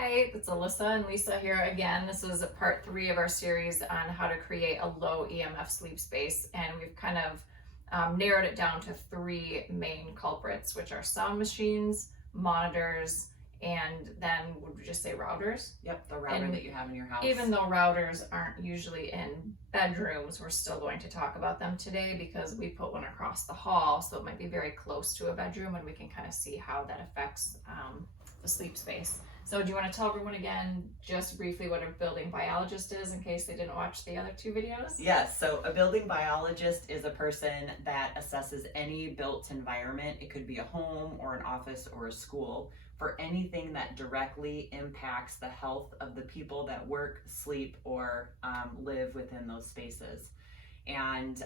Hi, it's Alyssa and Lisa here again. This is part 3 of our series on how to create a low EMF sleep space, and we've kind of narrowed it down to 3 main culprits, which are sound machines, monitors, and then would we just say routers? Yep, the router that you have in your house. Even though routers aren't usually in bedrooms, we're still going to talk about them today because we put one across the hall, so it might be very close to a bedroom, and we can kind of see how that affects the sleep space. So do you want to tell everyone again, just briefly, what a building biologist is in case they didn't watch the other 2 videos? Yes, so a building biologist is a person that assesses any built environment. It could be a home or an office or a school for anything that directly impacts the health of the people that work, sleep, or live within those spaces. And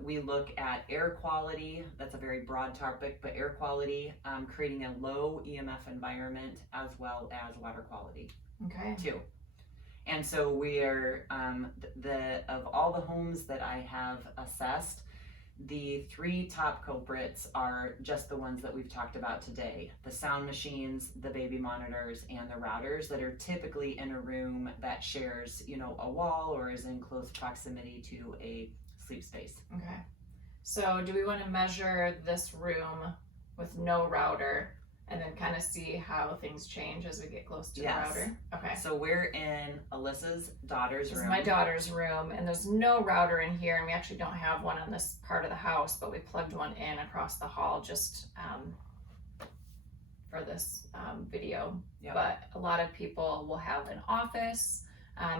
we look at air quality. That's a very broad topic, but air quality, creating a low EMF environment, as well as water quality. Okay. Too. And so we are, of all the homes that I have assessed, the 3 top culprits are just the ones that we've talked about today. The sound machines, the baby monitors, and the routers that are typically in a room that shares, a wall or is in close proximity to a sleep space. Okay. So do we want to measure this room with no router and then kind of see how things change as we get close to the router? Okay. So we're in Alyssa's daughter's room. This is my daughter's room, and there's no router in here, and we actually don't have one in this part of the house, but we plugged one in across the hall just for this video. Yep. But a lot of people will have an office,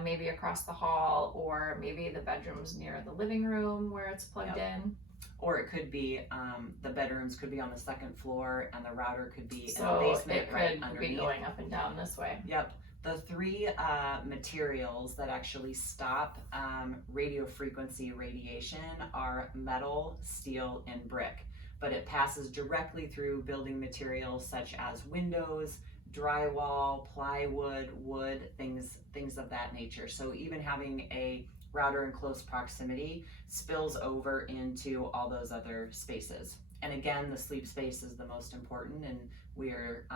maybe across the hall, or maybe the bedroom's near the living room where it's plugged in. Or it could be, the bedrooms could be on the 2nd floor, and the router could be in the So basement it right could underneath. be going up and down this way. Yep. The 3 materials that actually stop radio frequency radiation are metal, steel, and brick. But it passes directly through building materials such as windows, drywall, plywood, wood, things of that nature. So even having a router in close proximity spills over into all those other spaces. And again, the sleep space is the most important, and we are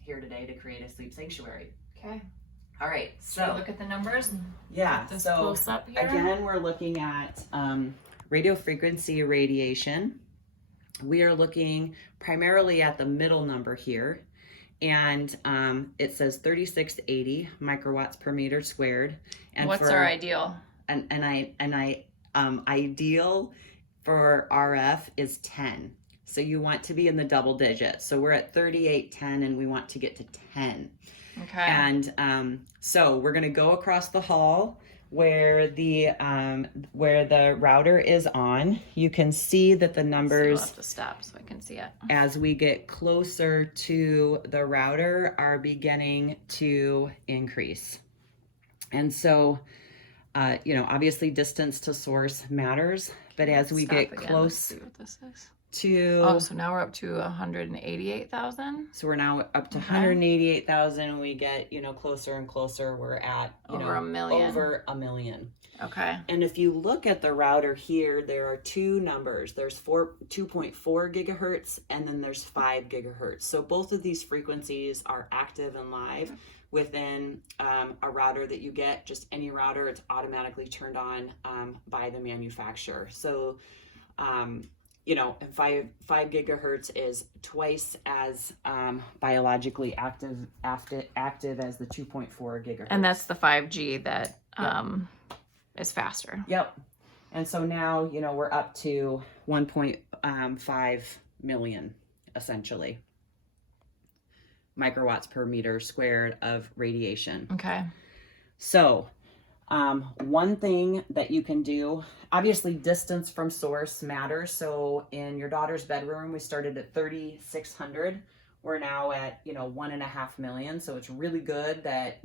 here today to create a sleep sanctuary. Okay. All right, So look at the numbers. yeah, This so close up here. again, we're looking at radio frequency radiation. We are looking primarily at the middle number here, and it says 3680 microwatts per meter squared. And what's our ideal? Ideal for RF is 10. So you want to be in the double digits. So we're at 3810, and we want to get to 10. Okay. And so we're going to go across the hall where the router is on. You can see that the numbers, So I'll have to stop so I can see it. as we get closer to the router, are beginning to increase. And so obviously distance to source matters, but as we get close Let's see what this is. to, So now we're up to 188,000. so we're now up to 188,000, and we get, closer and closer, we're at, Over a million. over a million. Okay. And if you look at the router here, there are 2 numbers. There's 2.4 gigahertz, and then there's 5 gigahertz. So both of these frequencies are active and live within a router that you get. Just any router, it's automatically turned on by the manufacturer. So, 5 gigahertz is twice as biologically active as the 2.4 gigahertz. And that's the 5G that is faster. Yep. And so now, we're up to 1.5 million, essentially, microwatts per meter squared of radiation. Okay. So, one thing that you can do, obviously distance from source matters. So in your daughter's bedroom, we started at 3,600. We're now at, 1.5 million. So it's really good that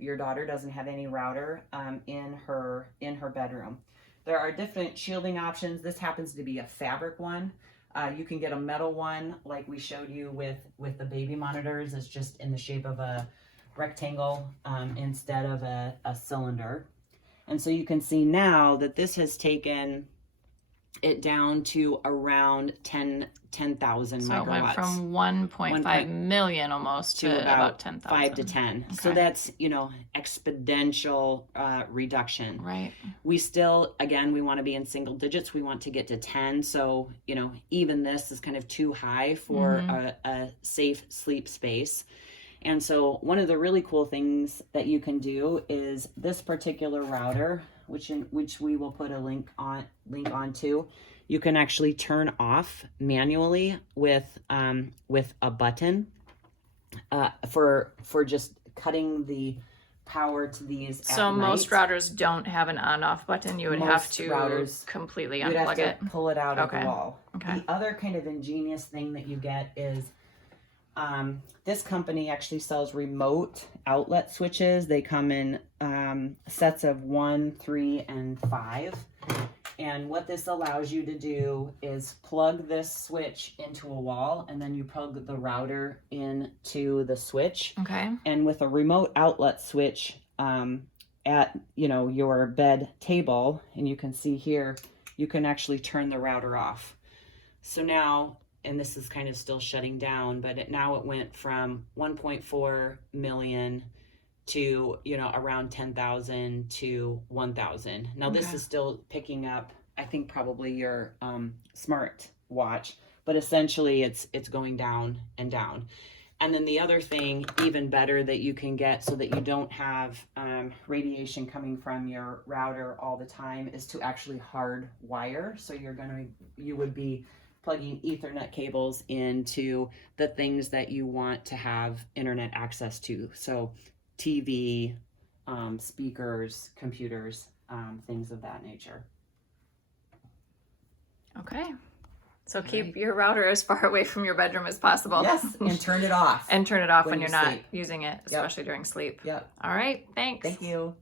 your daughter doesn't have any router in her bedroom. There are different shielding options. This happens to be a fabric one. You can get a metal one, like we showed you with the baby monitors. It's just in the shape of a rectangle instead of a cylinder. And so you can see now that this has taken it down to around 10,000 So megawatts. it went from 1.5 million almost to about 10,000. 5 to 10. Okay. So that's, exponential reduction. Right. We still, again, we want to be in single digits. We want to get to 10. So, even this is kind of too high for a safe sleep space. And so one of the really cool things that you can do is this particular router, which we will put a link onto, you can actually turn off manually with a button for just cutting the power to these. So most routers don't have an on-off button. You would have to completely unplug you'd have it. to pull it out of the wall. Okay. The other kind of ingenious thing that you get is this company actually sells remote outlet switches. They come in sets of 1, 3, and 5. And what this allows you to do is plug this switch into a wall, and then you plug the router into the switch. Okay. And with a remote outlet switch at your bed table, and you can see here, you can actually turn the router off. So now, and this is kind of still shutting down, but now it went from 1.4 million to around 10,000 to 1,000. Now this is still picking up, I think, probably your smart watch, but essentially it's going down and down. And then the other thing, even better, that you can get so that you don't have radiation coming from your router all the time, is to actually hard wire. So you would be plugging Ethernet cables into the things that you want to have internet access to. So TV, speakers, computers, things of that nature. Okay. So keep your router as far away from your bedroom as possible. Yes, and turn it off. And turn it off when you're not sleep. using it, especially during sleep. Yep. All right. Thanks. Thank you.